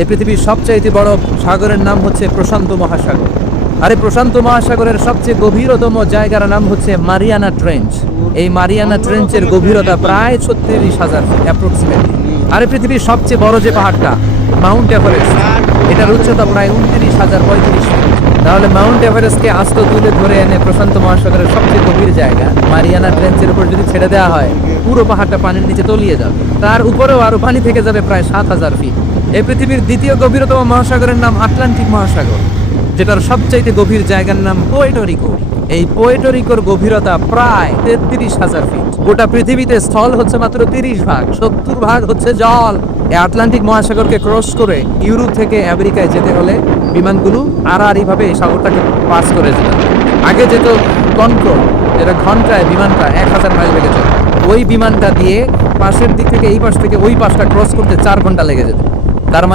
এই পৃথিবীর সবচাইতে বড় সাগরের নাম হচ্ছে প্রশান্ত মহাসাগর। আর এই প্রশান্ত মহাসাগরের সবচেয়ে গভীরতম জায়গার নাম হচ্ছে মারিয়ানা ট্রেঞ্চ। এই মারিয়ানা ট্রেঞ্চের গভীরতা প্রায় ছত্রিশ হাজার অ্যাপ্রক্সিমেটলি আর এই পৃথিবীর সবচেয়ে বড় যে পাহাড়টা, মাউন্ট এভারেস্ট। এটার উচ্চতা প্রায় উনত্রিশ হাজার পঁয়ত্রিশ তাহলে মাউন্ট এভারেস্টকে আস্ত তুলে ধরে এনে প্রশান্ত মহাসাগরের সবচেয়ে গভীর জায়গা, মারিয়ানা ট্রেঞ্চের উপর যদি ছেড়ে দেওয়া হয়, পুরো পাহাড়টা পানির নিচে তলিয়ে যাবে। তার উপরেও আরও পানি থেকে যাবে প্রায় সাত হাজার ফিট এই পৃথিবীর দ্বিতীয় গভীরতম মহাসাগরের নাম আটলান্টিক মহাসাগর, যেটার সবচাইতে গভীর জায়গার নাম পোয়েটোরিকো এই পোয়েটোরিকোর গভীরতা প্রায় তেত্রিশ হাজার ফিট। গোটা পৃথিবীতে স্থল হচ্ছে মাত্র তিরিশ ভাগ, সত্তর ভাগ হচ্ছে জল। এই আটলান্টিক মহাসাগরকে ক্রস করে ইউরোপ থেকে আমেরিকায় যেতে হলে বিমানগুলো আড়াআড়িভাবে এই সাগরটাকে পাস করে যেত আগে যেত কন্ট্রোল যেটা ঘন্টায়, বিমানটা এক হাজার মাইল লেগে যেত ওই বিমানটা দিয়ে পাশের দিক থেকে এই পাশ থেকে ওই পাশটা ক্রস করতে চার ঘণ্টা লেগে যেত। তার মানে